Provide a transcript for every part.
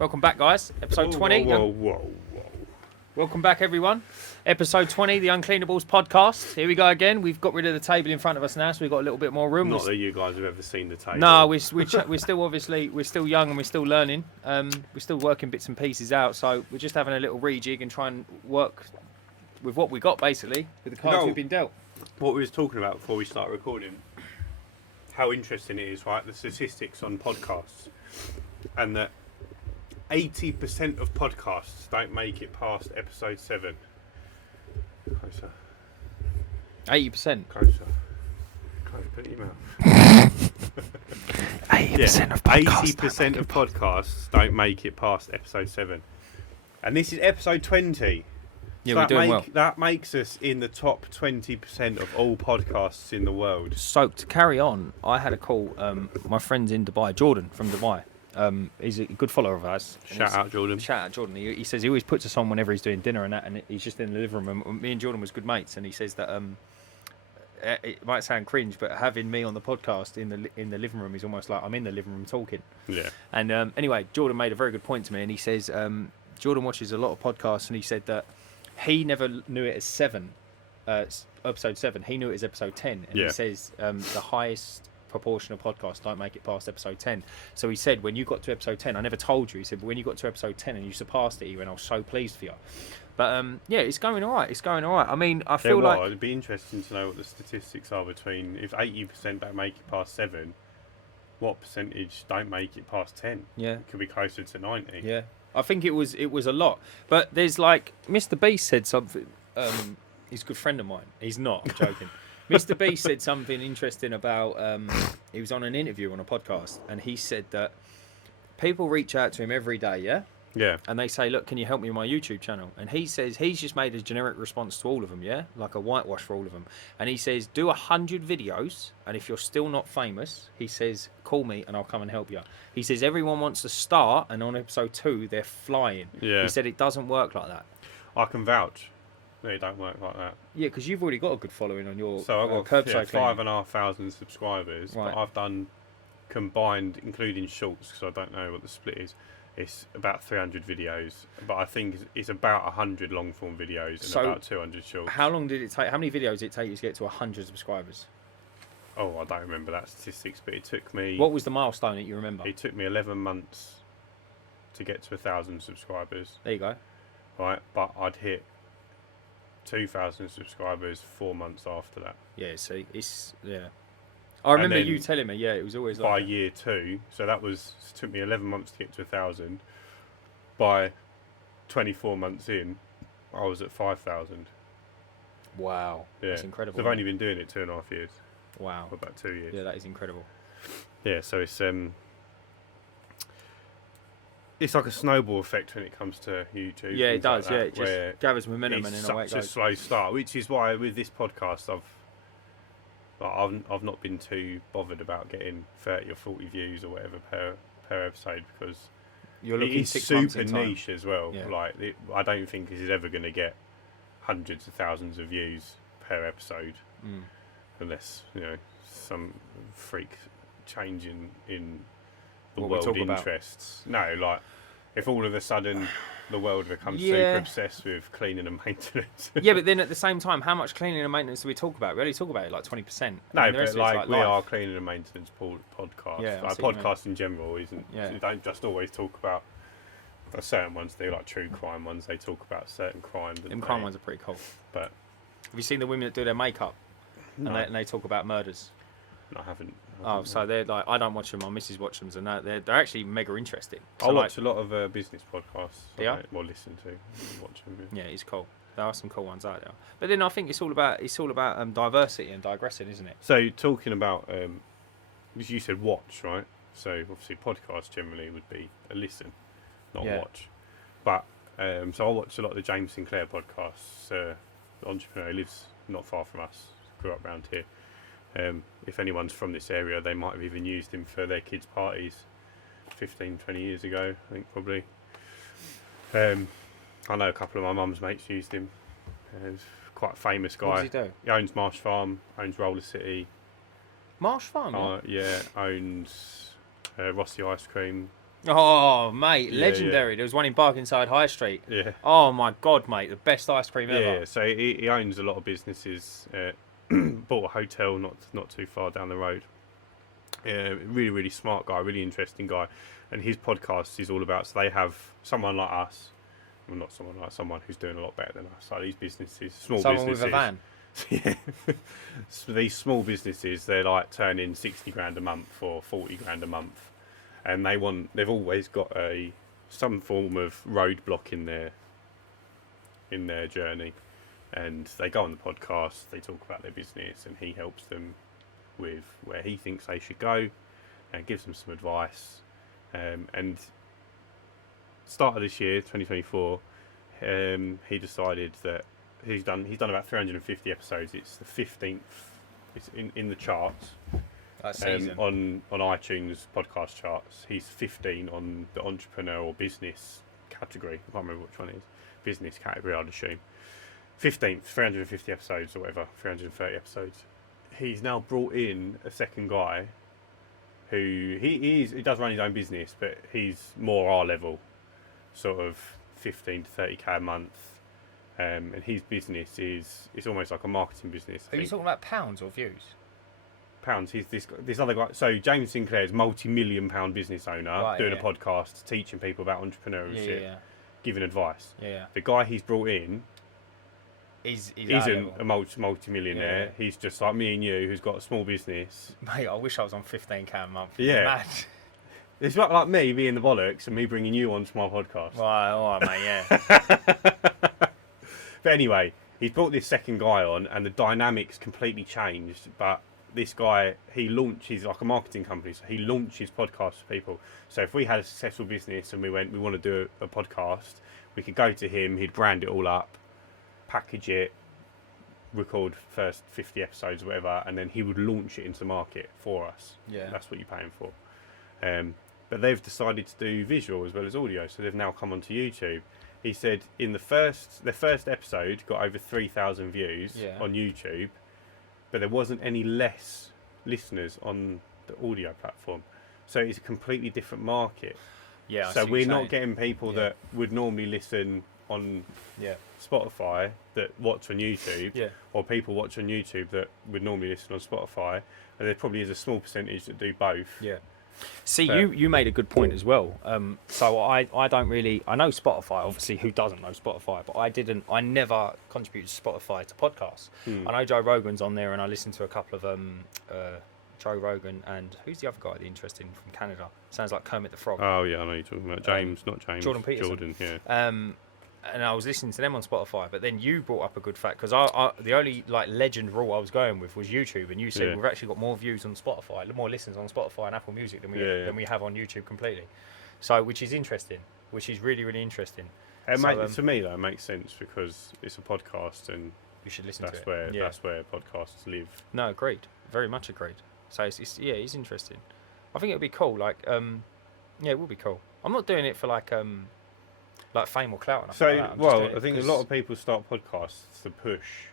Welcome back, guys. Episode 20. Whoa. Welcome back, everyone. Episode 20, the Uncleanables Podcast. Here we go again. We've got rid of the table in front of us now, so we've got a little bit more room. Not that you guys have ever seen the table. No, we're still obviously, we're still young and we're still learning. We're still working bits and pieces out, so we're just having a little rejig and try and work with what we got, basically, with the cards we've been dealt. What we was talking about before we start recording, how interesting it is, right? The statistics on podcasts, and that 80% of podcasts don't make it past episode 7. Closer. 80%. Closer. Put it in your mouth. 80% of podcasts. 80% of podcasts don't make it past episode 7. And this is episode 20. Yeah, So we're doing well. that makes us in the top 20% of all podcasts in the world. So, to carry on, I had a call. My friend's in Dubai, Jordan from Dubai. He's a good follower of ours. Shout out, Jordan. Shout out, Jordan. He says he always puts us on whenever he's doing dinner and that, and he's just in the living room. Me and Jordan was good mates, and he says that it might sound cringe, but having me on the podcast in the living room is almost like I'm in the living room talking. Yeah. And anyway, Jordan made a very good point to me, and he says Jordan watches a lot of podcasts, and he said that he never knew it as episode 7. He knew it as episode 10, and he says the highest proportion of podcasts don't make it past episode 10. So he said, when you got to episode 10, I never told you, he said, but when you got to episode 10 and you surpassed it, he went, I was so pleased for you. But yeah, it's going all right. I mean, I feel like it'd be interesting to know what the statistics are between, if 80% don't make it past 7, what percentage don't make it past 10? Yeah, it could be closer to 90. Yeah, I think it was a lot. But there's like Mr. Beast said something. He's a good friend of mine. He's not, I'm joking. Mr. Beast said something interesting about, he was on an interview on a podcast, and he said that people reach out to him every day, Yeah. and they say, look, can you help me with my YouTube channel? And he says he's just made a generic response to all of them, like a whitewash for all of them. And he says, do 100 videos, and if you're still not famous, he says, call me and I'll come and help you. He says everyone wants to start, and on episode 2, they're flying. Yeah. He said it doesn't work like that. I can vouch. They don't work like that. Yeah, because you've already got a good following on your So I've got curbside cleaning. 5,500 subscribers, Right. but I've done combined, including shorts, because I don't know what the split is. It's about 300 videos, but I think it's about 100 long form videos and about 200 shorts. How long did it take? How many videos did it take you to get to 100 subscribers? Oh, I don't remember that statistics, but it took me. What was the milestone that you remember? It took me 11 months to get to 1,000 subscribers. There you go. Right, but I'd hit 2,000 subscribers 4 months after that. Yeah, see, I remember you telling me, it was always like by that. year 2, so it took me 11 months to get to 1,000. By 24 months in, I was at 5,000. Wow, Yeah, that's incredible. So I've only been doing it 2.5 years. Wow, Or about 2 years. yeah, that is incredible. Yeah, so it's like a snowball effect when it comes to YouTube. Yeah, it does. Like that, It just gathers momentum and it's then away it such a goes. slow start, which is why with this podcast I've not been too bothered about getting 30 or 40 views or whatever per episode, because You're looking it's 6 months super in time. niche as well. Yeah. I don't think this is ever going to get hundreds of thousands of views per episode, unless some freak change in the What we world talk about. interests. No, like if all of a sudden the world becomes Yeah. super obsessed with cleaning and maintenance. Yeah, but then at the same time, how much cleaning and maintenance do we talk about? We only talk about it like 20%. No, I mean, the but rest of it's like we life. are cleaning and maintenance podcast. Yeah, I Like see what you mean. podcast in general isn't. Yeah. You don't just always talk about. Certain ones do, like true crime ones. They talk about certain crimes. Them crime ones are pretty cool. But Have you seen the women that do their makeup no, and they talk about murders? I haven't. Oh, so they're like, I don't watch them. My missus watch them, and they're actually mega interesting. I So watch a lot of business podcasts. Yeah? Well, listen to, watch them. yeah, it's cool. There are some cool ones out there. But then I think it's all about diversity and digressing, isn't it? So talking about, you said watch, right? So obviously podcast generally would be a listen, not Yeah. watch. But so I watch a lot of the James Sinclair podcasts. The entrepreneur lives not far from us. Grew up around here. If anyone's from this area, they might have even used him for their kids' parties 15, 20 years ago, I think probably. I know a couple of my mum's mates used him. He's quite a famous guy. What does he do? He owns Marsh Farm, owns Roller City. Marsh Farm, yeah? Yeah, owns Rossi Ice Cream. Oh, mate, Yeah, legendary. There was one in Barkingside High Street. Yeah. Oh, my God, mate, the best ice cream ever. Yeah, so he owns a lot of businesses. Bought a hotel not too far down the road. Really, really smart guy, really interesting guy. And his podcast is all about, so they have someone like us, well, not someone like, someone who's doing a lot better than us. Like these businesses, Someone with a van. Yeah. So these small businesses, they're like turning 60 grand a month or 40 grand a month. And they've always got some form of roadblock in their journey. And they go on the podcast, they talk about their business, and he helps them with where he thinks they should go and gives them some advice. And start of this year, 2024, he decided that he's done about 350 episodes. It's the 15th. It's in the charts. That season. On iTunes podcast charts. He's 15 on the entrepreneur or business category. I can't remember which one it is. Business category, I'd assume. 15th, 350 episodes or whatever, 330 episodes. He's now brought in a second guy who he does run his own business, but he's more our level, sort of 15 to 30k a month. And his business it's almost like a marketing business. Are you talking about pounds or views? Pounds. He's this other guy. So James Sinclair's multi-million-pound business owner, doing a podcast, teaching people about entrepreneurship, giving advice. Yeah. The guy he's brought in isn't a multi-millionaire. He's just like me and you, who's got a small business. Mate, I wish I was on 15k a month. Yeah. Mad. It's like me being the bollocks and me bringing you onto my podcast. Right, all right, mate. Yeah. But anyway, he's brought this second guy on, and the dynamics completely changed. But this guy, he's like a marketing company, so he launches podcasts for people. So if we had a successful business and we want to do a podcast, we could go to him, he'd brand it all up, package it, record first 50 episodes or whatever, and then he would launch it into the market for us. Yeah. That's what you're paying for. But they've decided to do visual as well as audio, so they've now come onto YouTube. He said in their first episode got over 3,000 views on YouTube, but there wasn't any less listeners on the audio platform. So it's a completely different market. Yeah. So we're not getting people that would normally listen on Spotify that watch on YouTube, or people watch on YouTube that would normally listen on Spotify, and there probably is a small percentage that do both. Yeah. See, you made a good point as well. So I don't really, I know Spotify, obviously. Who doesn't know Spotify? But I never contributed Spotify to podcasts. I know Joe Rogan's on there, and I listen to a couple of Joe Rogan and who's the other guy, the interesting from Canada? Sounds like Kermit the Frog. Oh yeah, I know you're talking about James, not James. Jordan Peterson. Jordan, yeah. And I was listening to them on Spotify, but then you brought up a good fact, because the only like legend rule I was going with was YouTube, and you said we've actually got more views on Spotify, more listens on Spotify and Apple Music than we have on YouTube completely. So, which is interesting, which is really, really interesting. To me, though, it makes sense because it's a podcast, and you should listen to it. That's where podcasts live. No, agreed, very much agreed. So it's interesting. I think it would be cool. Like, it would be cool. I'm not doing it for like fame or clout. I think a lot of people start podcasts to push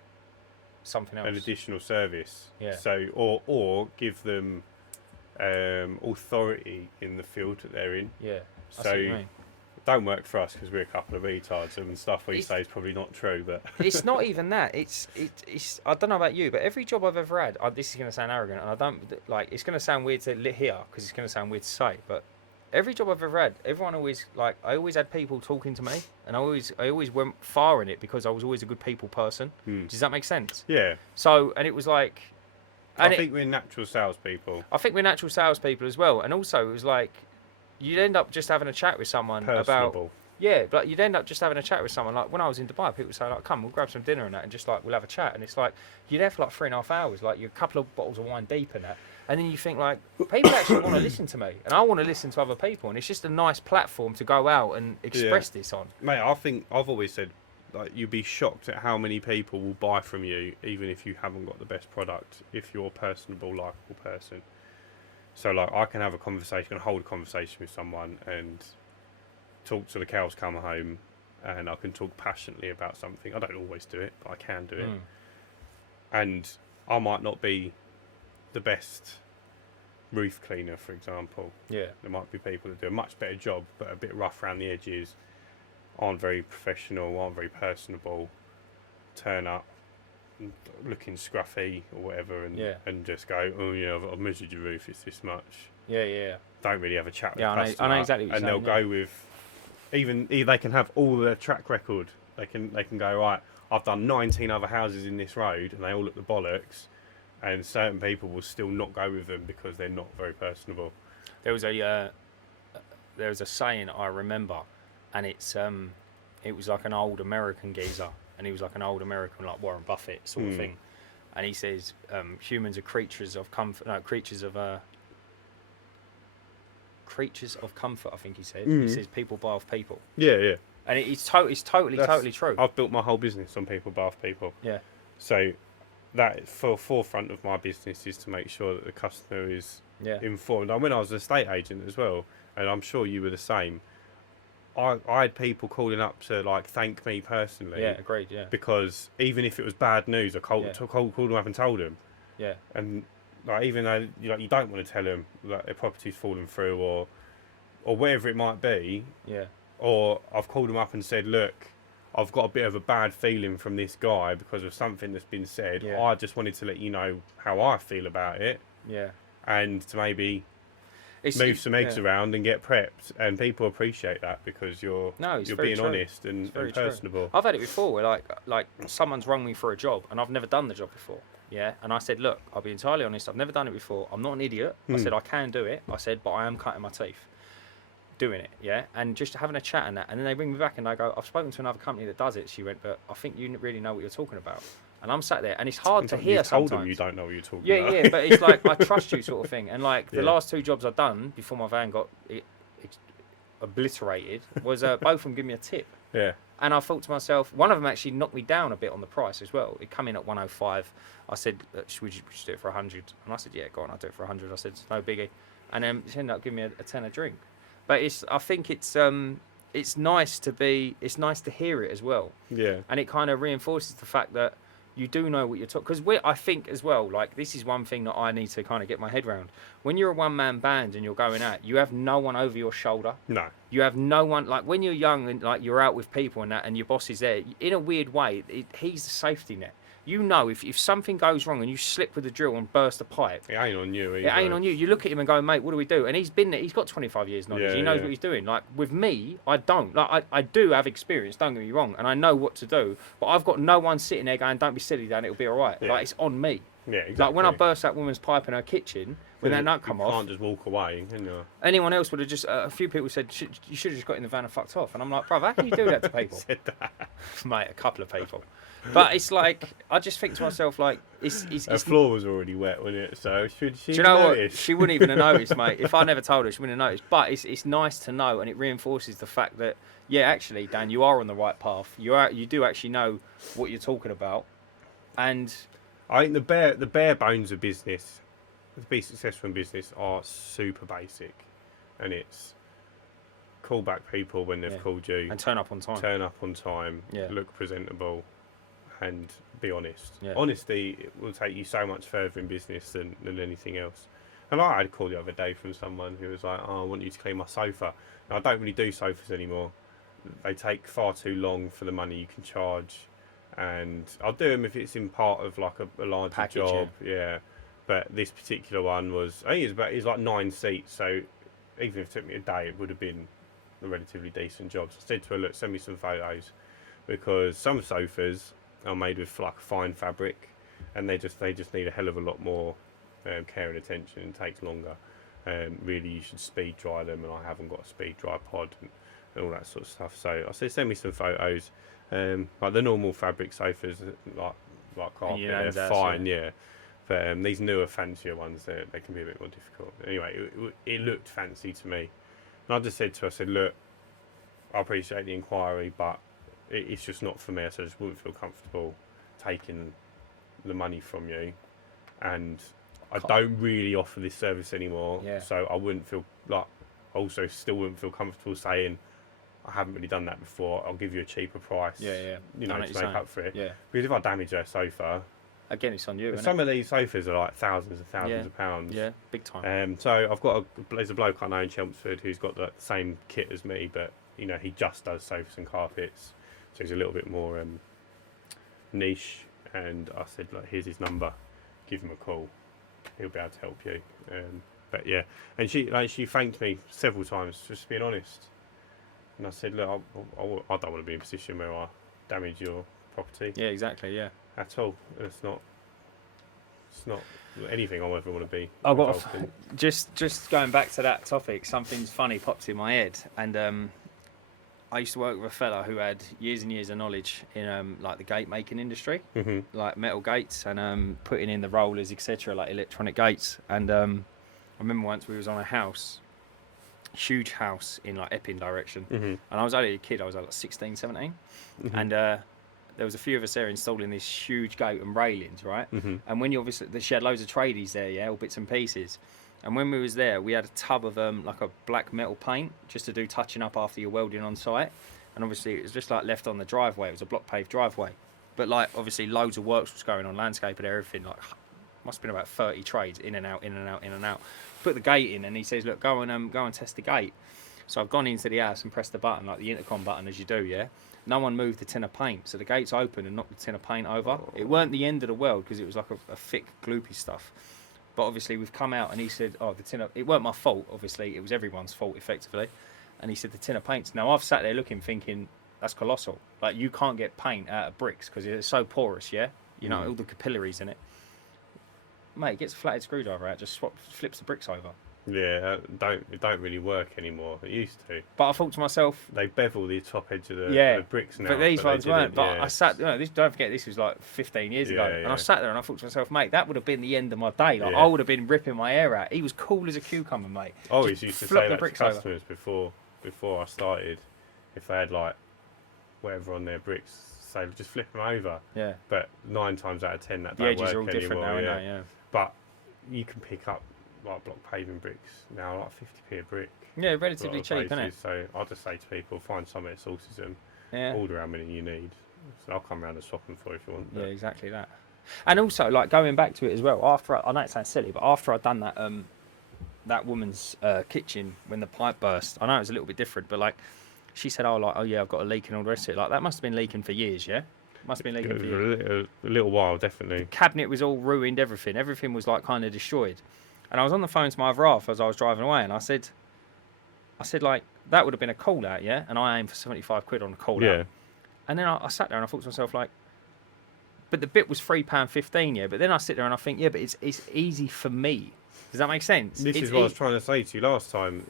something else, an additional service. Yeah. So or give them authority in the field that they're in. Yeah. So it don't work for us because we're a couple of retards, and stuff we say is probably not true. But it's not even that. It's. I don't know about you, but every job I've ever had, this is going to sound arrogant, and I don't like. It's going to sound weird to hear because it's going to sound weird to say, but. Every job I've ever had, everyone always I always had people talking to me, and I always went far in it because I was always a good people person. Does that make sense? Yeah. So, and it was like, I think we're natural salespeople. I think we're natural salespeople as well, and also it was like, you'd end up just having a chat with someone Personable. but you'd end up just having a chat with someone. Like when I was in Dubai, people would say like, "Come, we'll grab some dinner and that, and just like we'll have a chat." And it's like you're there for like 3.5 hours, like you're a couple of bottles of wine deep in that. And then you think like, people actually want to listen to me, and I want to listen to other people, and it's just a nice platform to go out and express this on. Mate, I think I've always said, like, you'd be shocked at how many people will buy from you, even if you haven't got the best product, if you're a personable, likeable person. So like, I can have a conversation, hold a conversation with someone, and talk till the cows come home, and I can talk passionately about something. I don't always do it, but I can do it. And I might not be the best roof cleaner, for example. Yeah. There might be people that do a much better job, but a bit rough around the edges, aren't very professional, aren't very personable, turn up looking scruffy or whatever, and just go, oh yeah, I've measured your roof, it's this much. Yeah. Don't really have a chat with the I customer. know exactly what you're and saying, they'll go with, even they can have all their track record. They can go, right, I've done 19 other houses in this road, and they all look the bollocks. And certain people will still not go with them because they're not very personable. There was a saying I remember, and it was like an old American geezer, and he was like an old American like Warren Buffett sort of thing, and he says humans are creatures of comfort. No, creatures of comfort. I think he said. He says people buy off people. Yeah. And it's totally true. I've built my whole business on people buy off people. Yeah. So that forefront of my business is to make sure that the customer is informed. And when I was an estate agent as well, and I'm sure you were the same, I had people calling up to like thank me personally. Yeah, agreed. Yeah. Because even if it was bad news, I called them up and told them. Yeah. And like even though you don't want to tell them that their property's fallen through or whatever it might be. Yeah. Or I've called them up and said, look, I've got a bit of a bad feeling from this guy because of something that's been said. Yeah. I just wanted to let you know how I feel about it. Yeah. And to maybe move some eggs around and get prepped. And people appreciate that because you're being honest and personable. I've had it before where like someone's rung me for a job and I've never done the job before. Yeah. And I said, look, I'll be entirely honest. I've never done it before. I'm not an idiot. I said, I can do it. I said, but I am cutting my teeth doing it, yeah, and just having a chat and that, and then they ring me back and I go, I've spoken to another company that does it. She went, but I think you really know what you're talking about. And I'm sat there, and it's hard to hear sometimes. You told them you don't know what you're talking about. Yeah, but it's like I trust you, sort of thing. And like the last 2 jobs I've done before my van got obliterated was both of them give me a tip. Yeah. And I thought to myself, one of them actually knocked me down a bit on the price as well. It come in at 105. I said, should we do it for 100? And I said, yeah, go on, I'll do it for 100. I said, it's no biggie. And then she ended up giving me a tenner drink. But I think it's nice to hear it as well. Yeah. And it kind of reinforces the fact that you do know what you're talking. Because I think as well, like this is one thing that I need to kind of get my head around. When you're a one-man band and you're going out, you have no one over your shoulder. No. You have no one, like when you're young and like you're out with people and that, and your boss is there. In a weird way, he's the safety net. You know, if something goes wrong and you slip with the drill and burst a pipe, it ain't on you. It ain't on you. You look at him and go, mate, what do we do? And he's been there. He's got 25 years knowledge. He knows what he's doing. Like with me, I don't. Like I do have experience. Don't get me wrong, and I know what to do. But I've got no one sitting there going, "Don't be silly, Dan. It'll be all right." Yeah. Like it's on me. Yeah, exactly. Like when I burst that woman's pipe in her kitchen, when that nut come off, you can't just walk away, can you? Anyone else would have just. A few people said you should have just got in the van and fucked off. And I'm like, bro, how can you do that to people? Said that. Mate, a couple of people. But it's like I just think to myself, like, it's her floor was already wet, wasn't it? So should she? Do you know what? She wouldn't even have noticed, mate. If I never told her, she wouldn't have noticed. But it's nice to know, and it reinforces the fact that actually, Dan, you are on the right path. You do actually know what you're talking about, and I think the bare bones of business, to be successful in business, are super basic, and it's call back people when they've called you, and turn up on time. Look presentable. And be honest. Yeah. Honesty will take you so much further in business than anything else. And I had a call the other day from someone who was like, "Oh, I want you to clean my sofa." Now, I don't really do sofas anymore. They take far too long for the money you can charge. And I'll do them if it's in part of like a larger package, job. Yeah. But this particular one was, I think it's like 9 seats. So even if it took me a day, it would have been a relatively decent job. So I said to her, look, send me some photos. Because some sofas are made with like fine fabric, and they just need a hell of a lot more care and attention, and takes longer. Really, you should speed dry them, and I haven't got a speed dry pod and all that sort of stuff. So I said, send me some photos. Like the normal fabric sofas, like carpet, they're fine, yeah. But these newer, fancier ones, they can be a bit more difficult. Anyway, it looked fancy to me, and I just said to her, I said, look, I appreciate the inquiry, but it's just not for me. So I just wouldn't feel comfortable taking the money from you, and I don't really offer this service anymore. Yeah. So I wouldn't feel like, also still wouldn't feel comfortable saying I haven't really done that before. I'll give you a cheaper price. Yeah. You know, to make up for it. Yeah. Because if I damage her sofa, Again, it's on you. Isn't Some of these sofas are like thousands and thousands of pounds. Yeah, big time. So I've got there's a bloke I know in Chelmsford who's got the same kit as me, but he just does sofas and carpets, so he's a little bit more niche. And I said, like, here's his number, give him a call, he'll be able to help you. But yeah, and she thanked me several times just for being honest. And I said, look, I don't want to be in a position where I damage your property. Yeah, exactly. Yeah. At all. It's not anything I ever want to be. I've got just going back to that topic. Something's funny popped in my head, and I used to work with a fella who had years and years of knowledge in like the gate making industry, like metal gates and putting in the rollers, etc., like electronic gates. And I remember once we was on a house, huge house in like Epping direction, and I was only a kid. I was like 16, 17, and there was a few of us there installing this huge gate and railings, right? And when she had loads of tradies there, yeah, all bits and pieces. And when we was there, we had a tub of like a black metal paint just to do touching up after you're welding on site. And obviously it was just like left on the driveway. It was a block paved driveway, but like obviously loads of works was going on, landscape and everything. Like must have been about 30 trades in and out, in and out, in and out. Put the gate in, and he says, "Look, go and test the gate." So I've gone into the house and pressed the button, like the intercom button, as you do, yeah. No one moved the tin of paint, so the gate's open and knocked the tin of paint over. It weren't the end of the world because it was like a thick, gloopy stuff. But obviously we've come out and he said, "Oh, the tin of..." It weren't my fault, obviously. It was everyone's fault, effectively. And he said, "The tin of paint's..." Now I've sat there looking, thinking, that's colossal. Like, you can't get paint out of bricks because it's so porous, yeah? You know, all the capillaries in it. Mate, gets a flathead screwdriver out, just flips the bricks over. Yeah, it don't really work anymore. It used to. But I thought to myself, they bevel the top edge of the bricks now. But these ones weren't. But I sat, don't forget, this was like 15 years ago. And I sat there and I thought to myself, mate, that would have been the end of my day. Like, I would have been ripping my hair out. He was cool as a cucumber, mate. I always used to say that to customers before I started, if they had like whatever on their bricks, say just flip them over. Yeah. But 9 times out of 10 that don't work anymore. The edges are all different now, yeah. But you can pick up like block paving bricks now, like 50p a brick. Yeah, relatively cheap, isn't it? So I'll just say to people, find somewhere that sources them, order how many you need. So I'll come around and swap them for you if you want. Yeah, exactly that. And also, like, going back to it as well, I know it sounds silly, but after I'd done that woman's kitchen when the pipe burst, I know it was a little bit different, but like, she said, oh yeah, I've got a leak and all the rest of it. Like, that must have been leaking for years, yeah? Must have been leaking for years. A little while, definitely. The cabinet was all ruined, everything was like kind of destroyed. And I was on the phone to my other half as I was driving away, and I said, like, that would have been a call out, yeah? And I aimed for 75 quid on a call out. And then I sat there and I thought to myself, like, but the bit was £3.15, yeah? But then I sit there and I think, yeah, but it's easy for me. Does that make sense? This is what I was trying to say to you last time.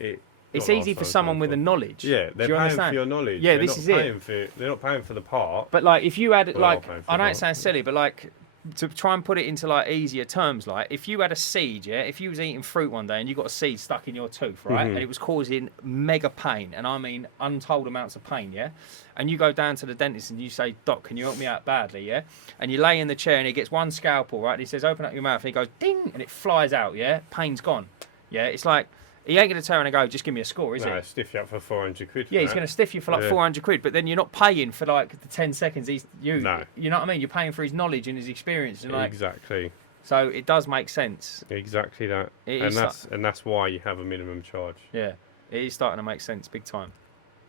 It's easy for someone with the knowledge. Yeah, they're paying for your knowledge. Yeah, this is it. They're not paying for the part. But, like, if you had, like, I know it sounds silly, but, like, to try and put it into like easier terms, like if you had a seed, yeah, if you was eating fruit one day and you got a seed stuck in your tooth, right, and it was causing mega pain, and I mean untold amounts of pain, yeah, and you go down to the dentist and you say, "Doc, can you help me out badly?" yeah, and you lay in the chair and he gets one scalpel, right, and he says, "Open up your mouth," and he goes ding, and it flies out, yeah, pain's gone, yeah, it's like, he ain't going to turn and go, "Just give me a score," is it? No, stiff you up for 400 quid. Yeah, he's going to stiff you for like 400 quid, but then you're not paying for like the 10 seconds you know what I mean? You're paying for his knowledge and his experience. And like, exactly. So it does make sense. Exactly that. And that's why you have a minimum charge. Yeah, it is starting to make sense big time.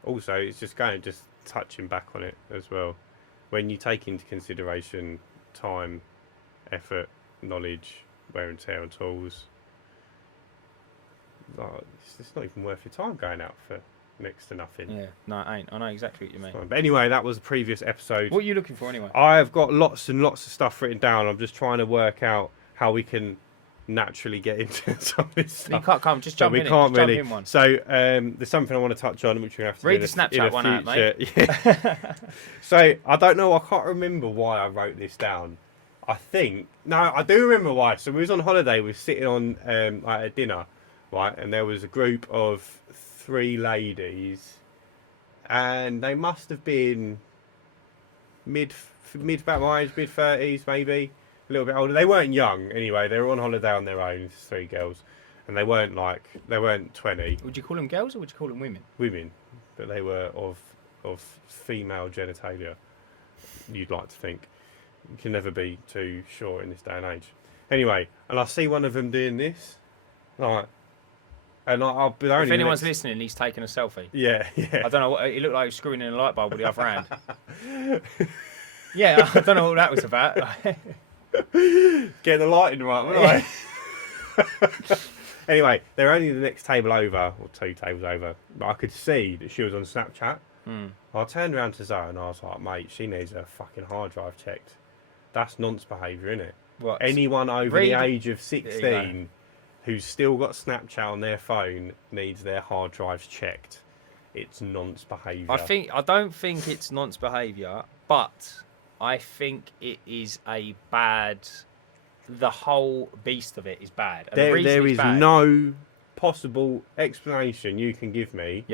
Also, it's just touching back on it as well. When you take into consideration time, effort, knowledge, wear and tear on tools, it's not even worth your time going out for next to nothing. Yeah, no, it ain't. I know exactly what you mean. But anyway, that was the previous episode. What are you looking for anyway? I've got lots and lots of stuff written down. I'm just trying to work out how we can naturally get into some of this stuff. You can't come, just jump in. We can't really. Jump in one. So there's something I want to touch on, which we have to read the Snapchat one out, mate. Yeah. So I don't know. I can't remember why I wrote this down. I do remember why. So we was on holiday. We were sitting on like a dinner. Right, and there was a group of 3 ladies, and they must have been mid about my age, mid-30s maybe, a little bit older. They weren't young anyway. They were on holiday on their own, 3 girls, and they weren't 20. Would you call them girls or would you call them women? Women, but they were of female genitalia. You'd like to think. You can never be too sure in this day and age. Anyway, and I see one of them doing this, like, and I'll be only. If anyone's listening, he's taking a selfie. Yeah. I don't know what it looked like. He was screwing in a light bulb with the other hand. Yeah, I don't know what that was about. Get the lighting right, right? Anyway, they're only the next table over, or 2 tables over, but I could see that she was on Snapchat. I turned around to Zoe and I was like, mate, she needs her fucking hard drive checked. That's nonce behaviour, innit? What? Anyone over the age of 16 who's still got Snapchat on their phone needs their hard drives checked. It's nonce behaviour. I don't think it's nonce behaviour, but I think it is a bad. The whole beast of it is bad. And there is no possible explanation you can give me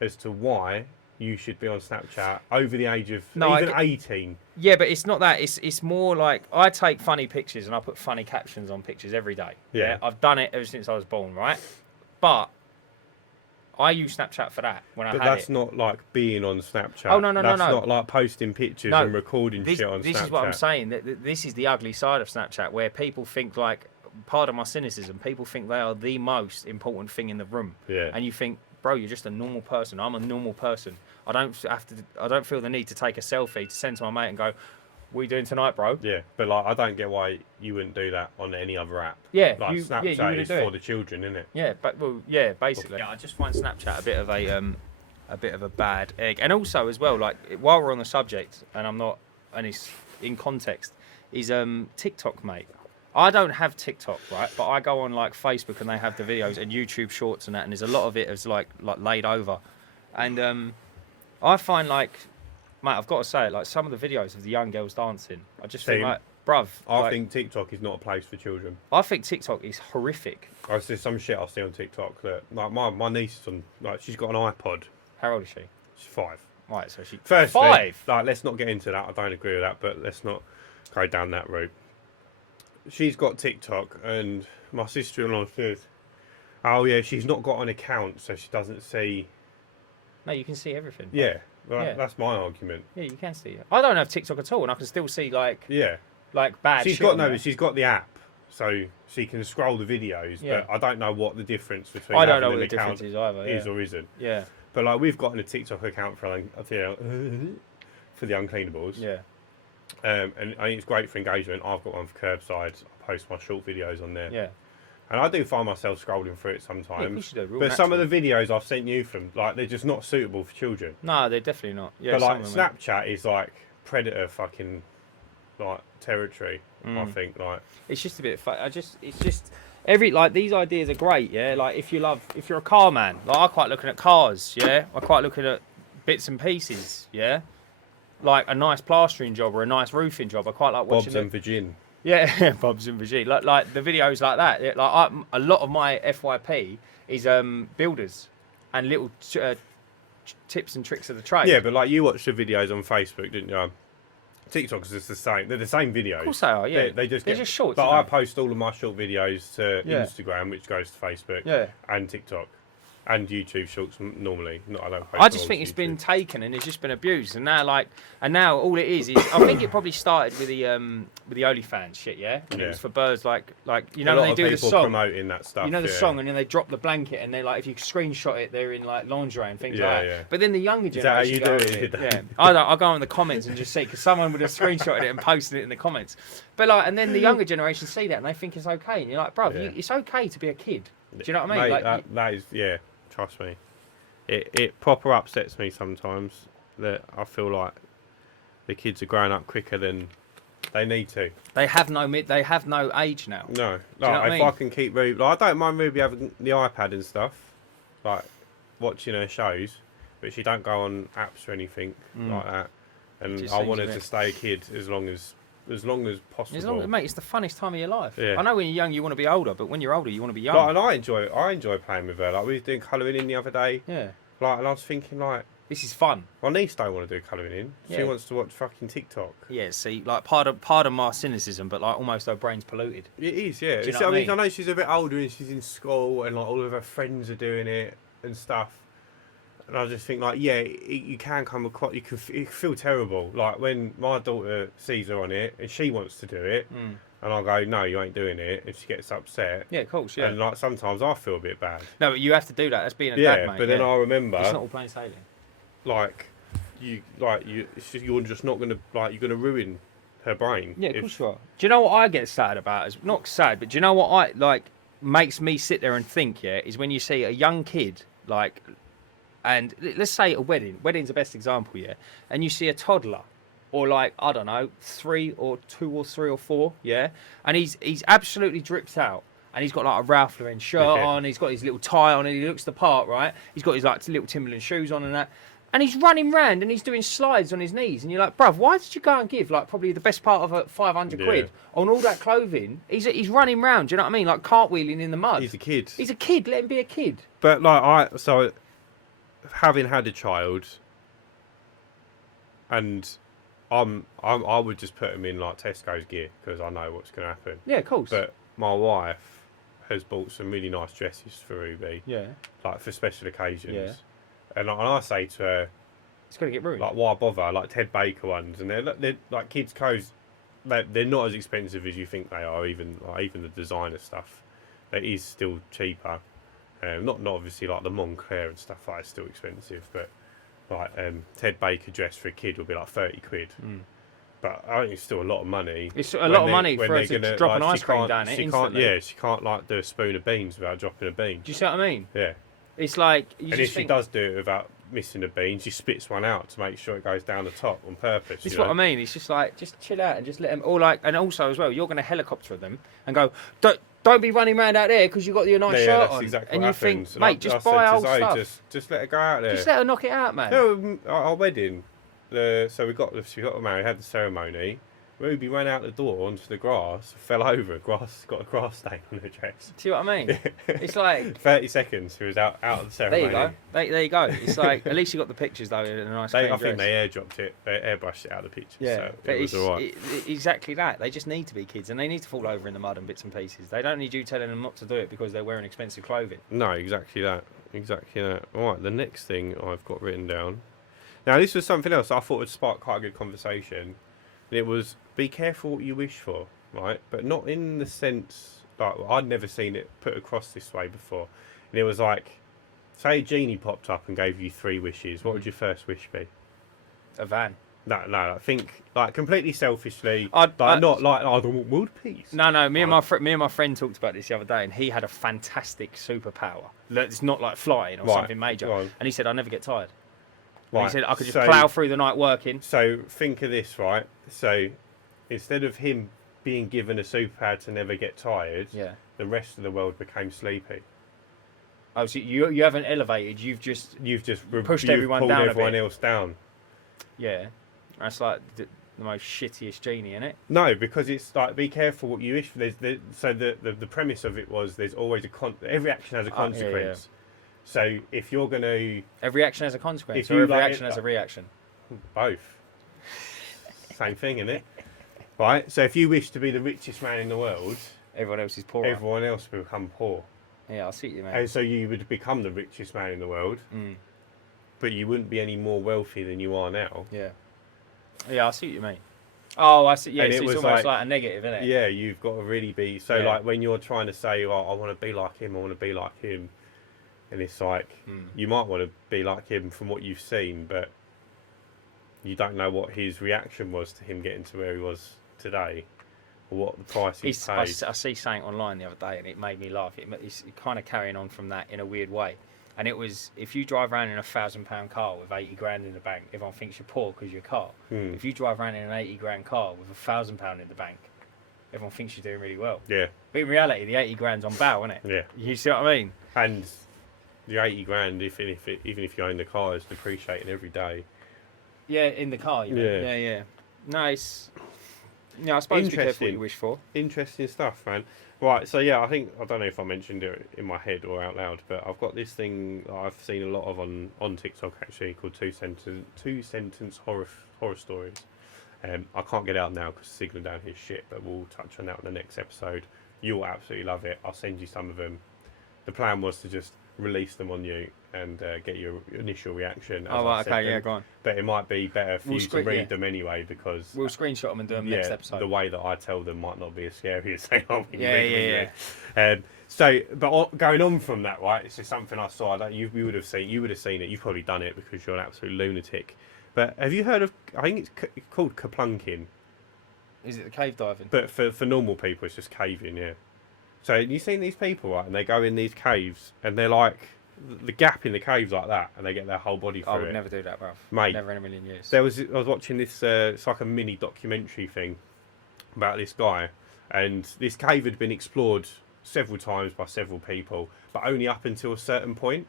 as to why you should be on Snapchat over the age of 18. Yeah, but it's not that. It's more like I take funny pictures and I put funny captions on pictures every day. Yeah. I've done it ever since I was born, right? But I use Snapchat for that when I had it. But that's not like being on Snapchat. Oh, no. That's not like posting pictures and recording shit on Snapchat. This is what I'm saying. This is the ugly side of Snapchat, where people think, like, pardon my cynicism, people think they are the most important thing in the room. Yeah. And you think, bro, you're just a normal person. I'm a normal person. I don't feel the need to take a selfie to send to my mate and go, what are you doing tonight, bro? Yeah, but like I don't get why you wouldn't do that on any other app. Yeah, like Snapchat is for the children, isn't it? Yeah, but basically. Yeah, I just find Snapchat a bit of a bad egg, and also as well, like while we're on the subject, and it's in context, is TikTok, mate. I don't have TikTok, right? But I go on like Facebook and they have the videos and YouTube Shorts and that, and there's a lot of it is like laid over, and I find like. Mate, I've got to say it, like some of the videos of the young girls dancing, I just think like, bruv. I think TikTok is not a place for children. I think TikTok is horrific. There's some shit I see on TikTok that, like my niece is on, like she's got an iPod. How old is she? She's 5. Right, so she... Firstly, 5? Like, let's not get into that, I don't agree with that, but let's not go down that route. She's got TikTok, and my sister-in-law says, oh yeah, she's not got an account, so she doesn't see... No, you can see everything. Yeah. Well, that's my argument. Yeah, you can see it. I don't have TikTok at all, and I can still see like bad. She's got the app, so she can scroll the videos. Yeah. But I don't know what the difference between I don't know what the difference is either. Is or isn't. Yeah. But like we've got a TikTok account for the Uncleanables. Yeah. And I think it's great for engagement. I've got one for Curbside. I post my short videos on there. Yeah. And I do find myself scrolling through it sometimes. Yeah, but some of the videos I've sent you from, like, they're just not suitable for children. No, they're definitely not. Yeah, but like Snapchat is like predator fucking like territory. I think like it's just a bit. It's just these ideas are great. Yeah, like if you're a car man, like I quite looking at cars. Yeah, I quite looking at bits and pieces. Yeah, like a nice plastering job or a nice roofing job. I quite like watching Bob's and Virgin. Yeah, Bob's and Virgin. Like the videos like that. A lot of my FYP is builders and little tips and tricks of the trade. Yeah, but like you watched the videos on Facebook, didn't you? TikTok's just the same. They're the same videos. Of course they are. Yeah, they're just shorts. But I post all of my short videos to Instagram, which goes to Facebook, and TikTok. And YouTube Shorts normally. I just think it's been taken and it's just been abused, and now all it is I think it probably started with the OnlyFans shit, yeah. And it was for birds, like you know when they do the song, promoting that stuff. You know the song, and then they drop the blanket, and they're like, if you screenshot it, they're in like lingerie and things like that. Yeah. But then the younger generation, is that how you do it? Yeah, I go in the comments and just see because someone would have screenshotted it and posted it in the comments. But and then the younger generation see that and they think it's okay, and you're like, bro, it's okay to be a kid. Do you know what I mean? Mate, that is Trust me, it proper upsets me sometimes that I feel like the kids are growing up quicker than they need to. They have no age now. No, like, I can keep Ruby, I don't mind Ruby having the iPad and stuff, like watching her shows, but she don't go on apps or anything like that. And I want her to stay a kid as long as possible. Mate, it's the funnest time of your life. Yeah. I know when you're young you want to be older, but when you're older you want to be young. Like, and I enjoy playing with her. Like we were doing colouring in the other day. Yeah. Like, and I was thinking like, this is fun. My niece don't want to do colouring in. She wants to watch fucking TikTok. Yeah. See, like pardon my cynicism, but like almost her brain's polluted. It is. Yeah. Do you know what I mean? I know she's a bit older and she's in school and like all of her friends are doing it and stuff. And I just think, like, yeah, you can come across, you can feel terrible. Like, when my daughter sees her on it and she wants to do it, and I go, no, you ain't doing it, and she gets upset. Yeah, of course, yeah. And, like, sometimes I feel a bit bad. No, but you have to do that. That's being a dad, mate. But then I remember... It's not all plain sailing. You're just not going to, like, you're going to ruin her brain. Yeah, of course you are. Do you know what I get sad about? Is not sad, but do you know what makes me sit there and think, is when you see a young kid, like... And let's say a wedding. Wedding's the best example, and you see a toddler, or like, I don't know, 2 or 3 or 4, and he's absolutely dripped out, and he's got like a Ralph Lauren shirt on, he's got his little tie on, and he looks the part, right? He's got his like little Timberland shoes on and that, and he's running round and he's doing slides on his knees, and you're like, bruv, why did you go and give like probably the best part of 500 quid on all that clothing? He's running round, do you know what I mean? Like cartwheeling in the mud. He's a kid. He's a kid. Let him be a kid. But like having had a child, and I would just put him in like Tesco's gear because I know what's going to happen. Yeah, of course. But my wife has bought some really nice dresses for Ruby. Yeah. Like for special occasions. Yeah. And I say to her, it's going to get ruined. Like, why bother? Like Ted Baker ones, and they're like kids' clothes. They're not as expensive as you think they are. Even the designer stuff, it is still cheaper. Not obviously like the Moncler and stuff like it's still expensive, but like Ted Baker dress for a kid will be like 30 quid. But I think it's still a lot of money. It's a lot of money for her to drop an ice cream down it instantly. She can't like do a spoon of beans without dropping a bean. Do you see what I mean? Yeah. It's like she does do it without missing a bean, she spits one out to make sure it goes down the top on purpose. This is what I mean. It's just like, just chill out and just let them all like, and also as well, you're going to helicopter them and go, don't be running around out there because you've got your nice shirt on. Exactly and you happens. think, mate, just buy old stuff. Just let her go out there. Just let her knock it out, man. No, our wedding. So we got married, had the ceremony. Ruby ran out the door onto the grass, fell over. Got a grass stain on her dress. See what I mean? It's like 30 seconds. She was out of the ceremony. There you go. There you go. It's like at least you got the pictures though in a nice. I think they airdropped it. They airbrushed it out of the pictures. Yeah, so it was all right. Exactly that. They just need to be kids, and they need to fall over in the mud and bits and pieces. They don't need you telling them not to do it because they're wearing expensive clothing. No, exactly that. All right. The next thing I've got written down. Now this was something else I thought would spark quite a good conversation. It was be careful what you wish for, right? But not in the sense like I'd never seen it put across this way before. And it was like, say a genie popped up and gave you 3 wishes. What would your first wish be? A van. No. I think like completely selfishly. Not like I don't want world peace. No. Me and my friend talked about this the other day, and he had a fantastic superpower. It's not like flying or something major. And he said, "I'll never get tired." Right. He said, "I could just plough through the night working." So think of this, right? So instead of him being given a superpower to never get tired, the rest of the world became sleepy. Oh, so you haven't elevated. You've just pushed everyone pulled down everyone a bit. else down. Yeah, that's like the most shittiest genie, isn't it? No, because it's like be careful what you wish for. So the premise of it was there's always every action has a consequence. So if you're going to... Every action has a consequence, or every action has a reaction? Both. Same thing, isn't it? Right? So if you wish to be the richest man in the world... Everyone else is poor. Everyone else will become poor. Yeah, I see what you mean. And so you would become the richest man in the world, but you wouldn't be any more wealthy than you are now. Yeah. Yeah, I see what you mean. Oh, I see. Yeah, so it's almost like a negative, isn't it? Yeah, you've got to really be... So like when you're trying to say, oh, I want to be like him, I want to be like him... And it's like, you might want to be like him from what you've seen, but you don't know what his reaction was to him getting to where he was today, or what the price he's paid. I see something online the other day, and it made me laugh. It's kind of carrying on from that in a weird way. And it was, if you drive around in a £1,000 car with 80 grand in the bank, everyone thinks you're poor because you're a car. If you drive around in an 80 grand car with £1,000 in the bank, everyone thinks you're doing really well. Yeah. But in reality, the 80 grand's on bow, isn't it? Yeah. You see what I mean? And the 80 grand, even if you own the car, is depreciating every day. Yeah, in the car. You know? Yeah. Nice. Yeah, I suppose be careful what you wish for. Interesting stuff, man. Right, so yeah, I don't know if I mentioned it in my head or out loud, but I've got this thing that I've seen a lot of on TikTok actually called two sentence horror stories. I can't get it out now because the signal down here is shit, but we'll touch on that in the next episode. You'll absolutely love it. I'll send you some of them. The plan was to just release them on you and get your initial reaction. Oh, right, okay, yeah, go on. But it might be better for you to read them anyway, because we'll screenshot them and do them next episode. The way that I tell them might not be as scary as they are. Yeah. So, but going on from that, right? It's just something I saw that you would have seen. You would have seen it. You've probably done it because you're an absolute lunatic. But have you heard of? I think it's called kaplunking. Is it the cave diving? But for normal people, it's just caving. Yeah. So you've seen these people, right? And they go in these caves, and they're like the gap in the caves like that, and they get their whole body through it. I would never do that, bruv. Mate, never in a million years. I was watching this. It's like a mini documentary thing about this guy, and this cave had been explored several times by several people, but only up until a certain point.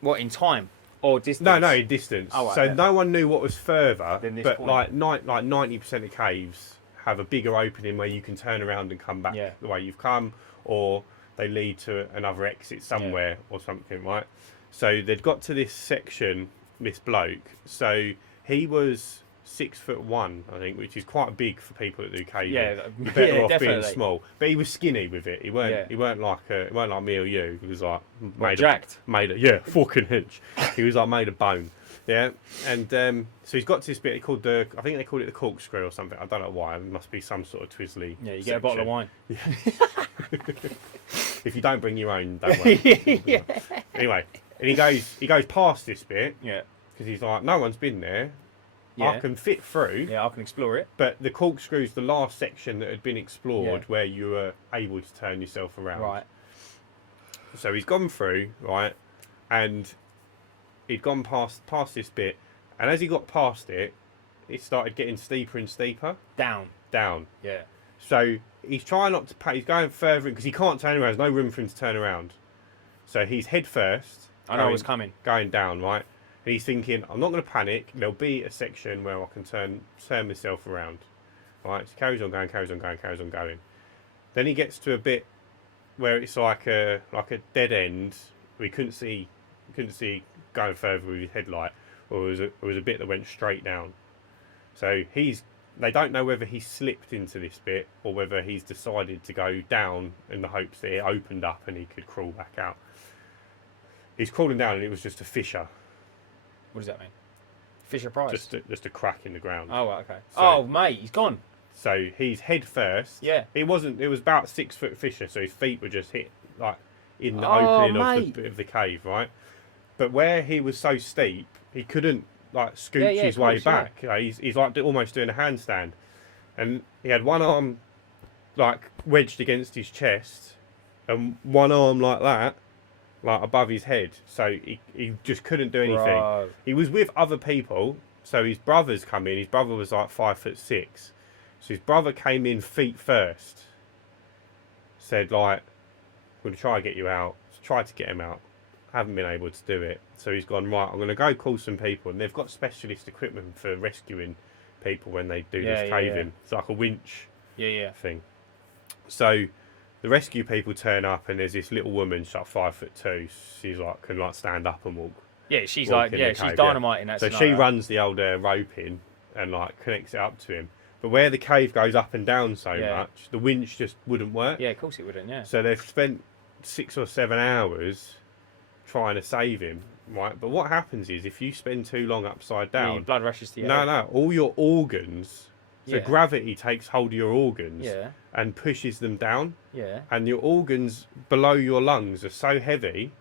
What, in time or distance? No, in distance. Oh, right, so no one knew what was further. Than this but point. like 90% of caves have a bigger opening where you can turn around and come back the way you've come, or they lead to another exit somewhere or something, right? So they'd got to this section, this bloke. So he was 6'1", I think, which is quite big for people that do caving. Yeah, you're better off definitely. being small. But he was skinny with it. He weren't like me or you. He was like jacked. fucking hinge. He was like made of bone. Yeah, and so he's got to this bit called I think they called it the corkscrew or something. I don't know why. It must be some sort of twizzly. Yeah, you get a bottle of wine. Yeah. If you don't bring your own, don't worry. Anyway, and he goes past this bit. Yeah. Because he's like, no one's been there. Yeah. I can fit through. Yeah, I can explore it. But the corkscrew's the last section that had been explored where you were able to turn yourself around. Right. So he's gone through, right, and he'd gone past this bit, and as he got past it, it started getting steeper and steeper. Down. Yeah. So he's trying not to he's going further because he can't turn around. There's no room for him to turn around. So he's head first. I know what's coming. Going down, right? And he's thinking, I'm not going to panic. There'll be a section where I can turn myself around. Right? So carries on going. Then he gets to a bit where it's like a dead end. We couldn't see going further with his headlight, or it was a bit that went straight down. So they don't know whether he slipped into this bit or whether he's decided to go down in the hopes that it opened up and he could crawl back out. He's crawling down and it was just a fissure. What does that mean? Fisher Price? Just a crack in the ground. Oh, right, okay. So, mate, he's gone. So he's head first. Yeah. It was about 6 foot fissure, so his feet were just hit like in the opening of the cave, right? But where he was so steep, he couldn't like scooch his way back. Yeah. He's like almost doing a handstand, and he had one arm like wedged against his chest, and one arm like that, like above his head. So he just couldn't do anything. Bro. He was with other people, so his brother's come in. His brother was like 5'6", so his brother came in feet first. Said like, "I'm going to try to get you out." Tried to get him out. Haven't been able to do it. So he's gone, right, I'm going to go call some people. And they've got specialist equipment for rescuing people when they do this caving. It's like a winch thing. So the rescue people turn up and there's this little woman, she's like 5'2". She's like, can like stand up and walk. Yeah, she's like, she's dynamite in that So scenario. she runs the old rope in and like connects it up to him. But where the cave goes up and down so much, the winch just wouldn't work. Yeah, of course it wouldn't, yeah. So they've spent 6 or 7 hours trying to save him, right? But what happens is if you spend too long upside down, your blood rushes to your head. No, all your organs, so gravity takes hold of your organs and pushes them down. Yeah. And your organs below your lungs are so heavy,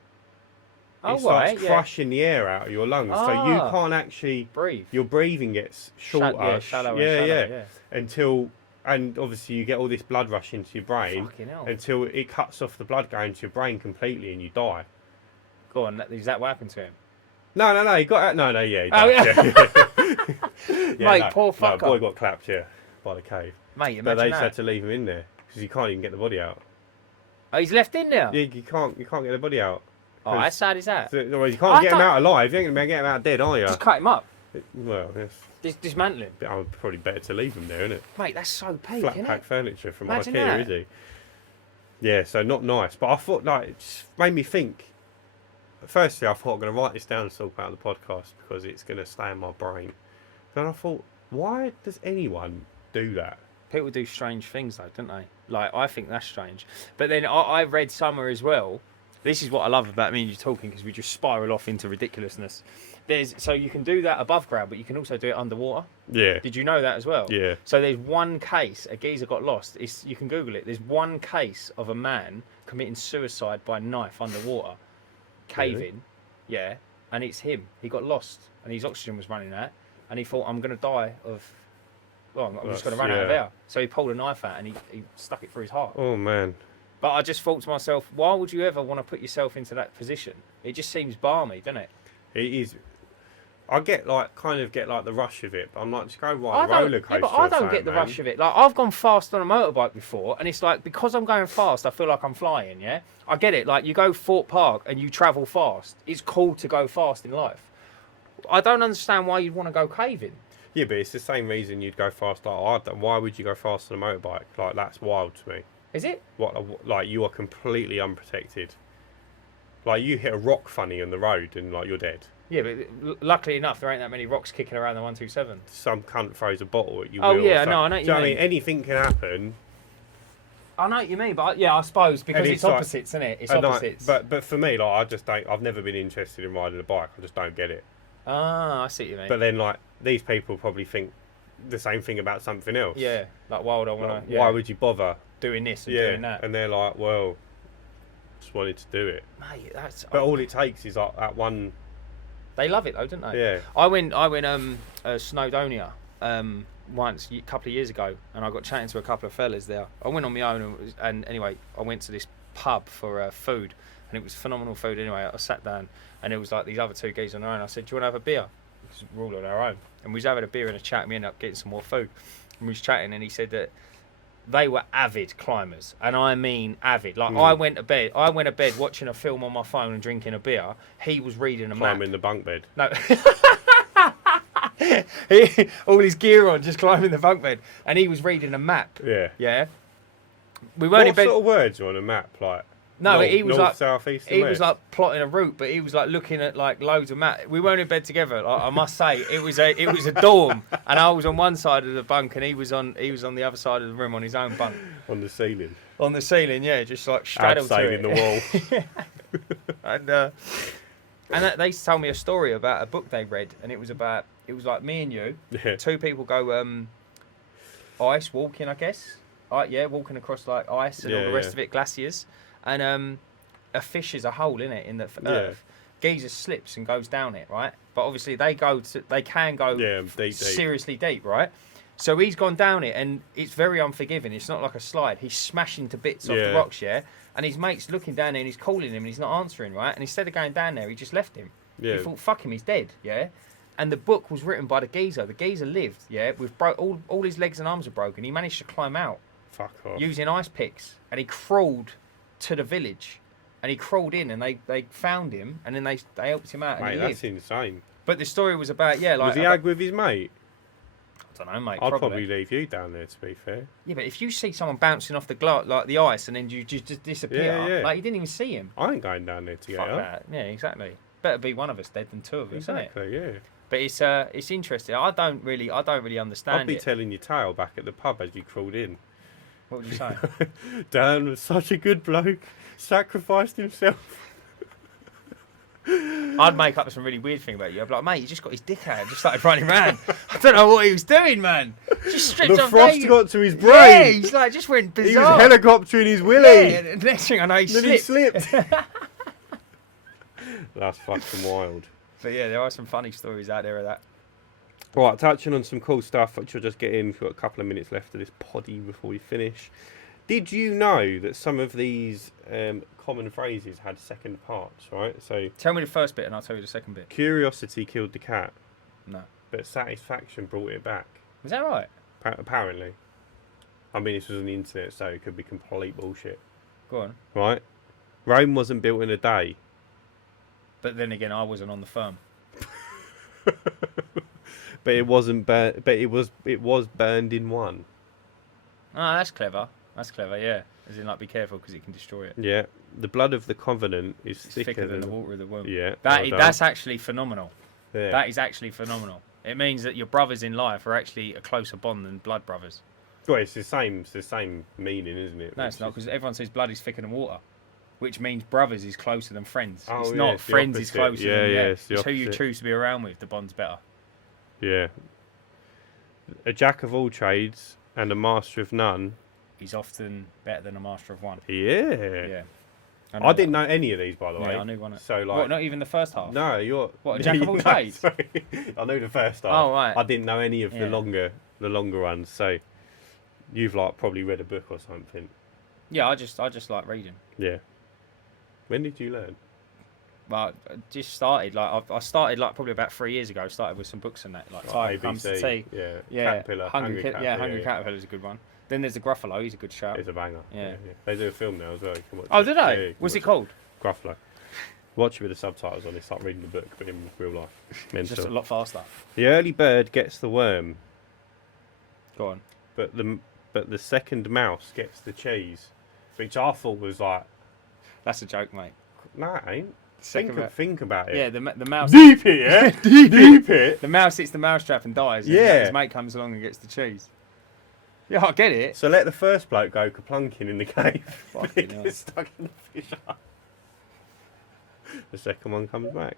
it starts crushing the air out of your lungs. So you can't actually breathe. Your breathing gets shorter. Shallow. And obviously you get all this blood rush into your brain until it cuts off the blood going to your brain completely and you die. Go on, is that what happened to him? No, he got out. He died. Mate, poor fucker. No, boy got clapped, by the cave. Mate, imagine but they that. had to leave him in there because you can't even get the body out. Oh, he's left in there? Yeah, you can't get the body out. Oh, how sad is that? You can't get him out alive. You ain't going to get him out dead, are you? Just cut him up. Well, yes. Dismantle him. I'm probably better to leave him there, isn't it? Mate, that's so peak, Flat isn't pack it? furniture from Imagine IKEA, that. is he? Yeah, so not nice. But I thought, like, it just made me think. Firstly, I thought I'm going to write this down and talk about the podcast because it's going to stay in my brain. Then I thought, why does anyone do that? People do strange things, though, don't they? Like, I think that's strange. But then I read somewhere as well This is what I love about me and you talking, because we just spiral off into ridiculousness. So you can do that above ground, but you can also do it underwater. Yeah. Did you know that as well? Yeah. So there's one case, a geezer got lost. You can Google it. There's one case of a man committing suicide by knife underwater, caving. Really? Yeah, and it's him. He got lost, and his oxygen was running out, and he thought, I'm going to die of... Well, I'm just going to run out of air. So he pulled a knife out and he stuck it through his heart. Oh, man. But I just thought to myself, why would you ever want to put yourself into that position? It just seems balmy, doesn't it? It is. I get the rush of it, but I'm like, just go ride a roller coaster. Yeah, but I don't get the rush of it. Like, I've gone fast on a motorbike before, and it's like, because I'm going fast, I feel like I'm flying, yeah? I get it. Like, you go Fort Park and you travel fast. It's cool to go fast in life. I don't understand why you'd want to go caving. Yeah, but it's the same reason you'd go fast. Why would you go fast on a motorbike? Like, that's wild to me. Is it? Like, you are completely unprotected. Like, you hit a rock funny on the road and, like, you're dead. Yeah, but luckily enough, there ain't that many rocks kicking around the 127. Some cunt throws a bottle at you. Oh, yeah, no, I know what you mean. I mean, anything can happen. I know what you mean, but yeah, I suppose because it's opposites, isn't it? It's opposites. But for me, like, I just don't. I've never been interested in riding a bike. I just don't get it. Ah, I see what you mean. But then, like, these people probably think the same thing about something else. Yeah, like, why would I want to? Why would you bother doing this and doing that? And they're like, well, just wanted to do it. Mate, that's. But all it takes is like that one. They love it though, don't they? Yeah. I went Snowdonia once a couple of years ago, and I got chatting to a couple of fellas there. I went on my own, and anyway, I went to this pub for food, and it was phenomenal food. Anyway, I sat down, and it was like these other two guys on their own. I said, "Do you want to have a beer?" Because we're all on our own, and we was having a beer and a chat. And we ended up getting some more food, and we was chatting, and he said that they were avid climbers, and I mean avid. Like, I went to bed watching a film on my phone and drinking a beer. He was reading a map. Climbing the bunk bed. No. All his gear on, just climbing the bunk bed, and he was reading a map. Yeah. Yeah. We weren't in bed. What sort of words are on a map? Like, no, north, he was north, like south, east, and he west? was like plotting a route, but he was like looking at like loads of maps. We weren't in bed together. Like, I must say, it was a dorm, and I was on one side of the bunk, and he was on the other side of the room on his own bunk. On the ceiling. On the ceiling, yeah, just like straddled to it. the wall. And they told me a story about a book they read, and it was like me and you, two people go ice walking, I guess. Walking across like ice and all the rest of it, glaciers, and a fish is a hole in it in the earth. Geezer slips and goes down it, right? But obviously they can go deep. Seriously deep, right? So he's gone down it, and it's very unforgiving. It's not like a slide. He's smashing to bits off the rocks, and his mate's looking down there and he's calling him and he's not answering, right? And instead of going down there, he just left him. He thought, fuck him, he's dead, And the book was written by the geezer. The geezer lived, with all his legs and arms were broken. He managed to climb out. Fuck off. Using ice picks, and he crawled to the village, and he crawled in, and they found him, and then they helped him out. Mate, and he that's lived. Insane. But the story was about was he ag with his mate? I don't know, mate. I'd probably leave you down there, to be fair. Yeah, but if you see someone bouncing off the ice, and then you just disappear, like you didn't even see him. I ain't going down there to get up. That. Yeah, exactly. Better be one of us dead than two of us, exactly, isn't it? Yeah. But it's interesting. I don't really understand. I'd be telling your tale back at the pub as you crawled in. What would you say? Dan was such a good bloke, sacrificed himself. I'd make up some really weird thing about you. I'd be like, mate, he just got his dick out and just started running around. I don't know what he was doing, man. Just stripped the off. frost got to his brain. Yeah, he's like, just went bizarre. He was helicoptering his willy. Yeah, and the next thing I know, he slipped. That's fucking wild. But yeah, there are some funny stories out there of that. Right, touching on some cool stuff, which we'll just get in. We've got a couple of minutes left of this poddy before we finish. Did you know that some of these common phrases had second parts, right? So tell me the first bit and I'll tell you the second bit. Curiosity killed the cat. No. But satisfaction brought it back. Is that right? Apparently. I mean, this was on the internet, so it could be complete bullshit. Go on. Right? Rome wasn't built in a day. But then again, I wasn't on the firm. But it wasn't. But it was burned in one. Oh, that's clever. That's clever. Yeah. As in, like, be careful because it can destroy it. Yeah. The blood of the covenant is thicker than the water of the womb. Yeah. That's actually phenomenal. Yeah. That is actually phenomenal. It means that your brothers in life are actually a closer bond than blood brothers. Well, it's the same meaning, isn't it? No, it's not, because everyone says blood is thicker than water. which means brothers is closer than friends. Oh, it's yeah, not it's the friends is opposite. closer Yeah, than yeah, it's it's the who you opposite. choose to be around with. The bond's better. Yeah. A jack of all trades and a master of none. He's often better than a master of one. Yeah. Yeah. I didn't know any of these, by the way. Yeah, I knew one. So like, What? Not even the first half. no, you're What, a jack of all No, trades? sorry. I knew the first half. Oh, right. I didn't know any of Yeah. the longer ones. So you've like probably read a book or something. Yeah, I just like reading. Yeah. When did you learn? Well, I just started. Like I started like probably about 3 years ago. I started with some books and that, like Tiger Comes to Tea. Yeah. Yeah, Caterpillar. Hungry Caterpillar. Caterpillar is a good one. Then there's the Gruffalo. He's a good shout. It's a banger. Yeah. They do a film now as well. You can watch Oh, it. did Yeah, they? you can What's it watch called? Gruffalo. Watch it with the subtitles on. It's like reading the book, but in real life. It's Mental. just a lot faster. The early bird gets the worm, Go on. but the second mouse gets the cheese, which I thought was like, That's a joke, mate. no, it ain't. Second Think about it. Yeah, the mouse. Deep it, yeah. Deep it. The mouse hits the mousetrap and dies. And Yeah. his mate comes along and gets the cheese. Yeah, I get it. So let the first bloke go kaplunking in the cave. Fucking hell. Gets stuck in the fish eye. The second one comes back.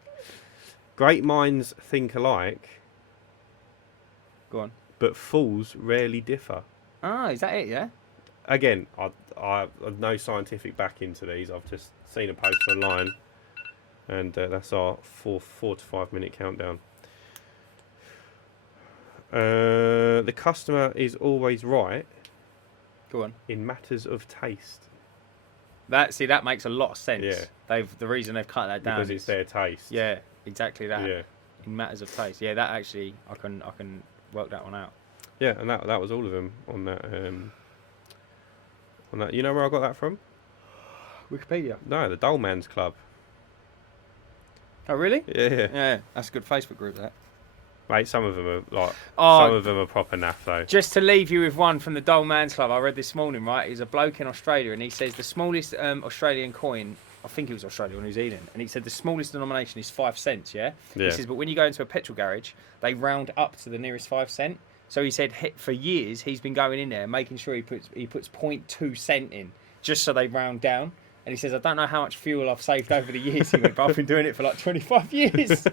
Great minds think alike, Go on. but fools rarely differ. Ah, is that it? Yeah. Again, I have no scientific backing to these. I've just seen a post online, and that's our 4 to 5 minute countdown. The customer is always right Go on. in matters of taste. That makes a lot of sense. Yeah. The reason they've cut that down Because it's is- their taste. Yeah, exactly that. Yeah. In matters of taste. Yeah, that actually I can work that one out. Yeah, and that was all of them on that. You know where I got that from? Wikipedia. No, the Dull Man's Club. Oh really? Yeah. Yeah, that's a good Facebook group. That. Mate, some of them are like. Oh, Some of them are proper naff though. just to leave you with one from the Dull Man's Club, I read this morning, right? He's a bloke in Australia, and he says the smallest Australian coin, I think it was Australia or New Zealand, and he said the smallest denomination is 5 cents, yeah? Yeah. He says, but when you go into a petrol garage, they round up to the nearest 5 cent. So he said for years he's been going in there, making sure he puts 0.2 cent in, just so they round down. And he says, I don't know how much fuel I've saved over the years, he went, but I've been doing it for like 25 years.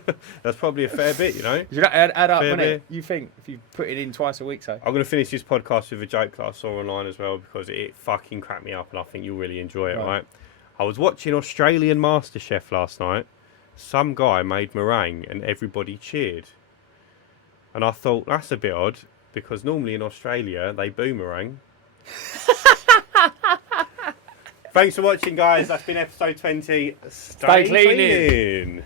That's probably a fair bit, you know. You should add up, Fair wouldn't it? bit. You think, if you put it in twice a week, so. I'm going to finish this podcast with a joke that I saw online as well because it fucking cracked me up and I think you'll really enjoy it, right? I was watching Australian MasterChef last night. Some guy made meringue and everybody cheered. And I thought, that's a bit odd because normally in Australia they boomerang. Thanks for watching, guys. That's been episode 20. Stay cleaning. cleaning.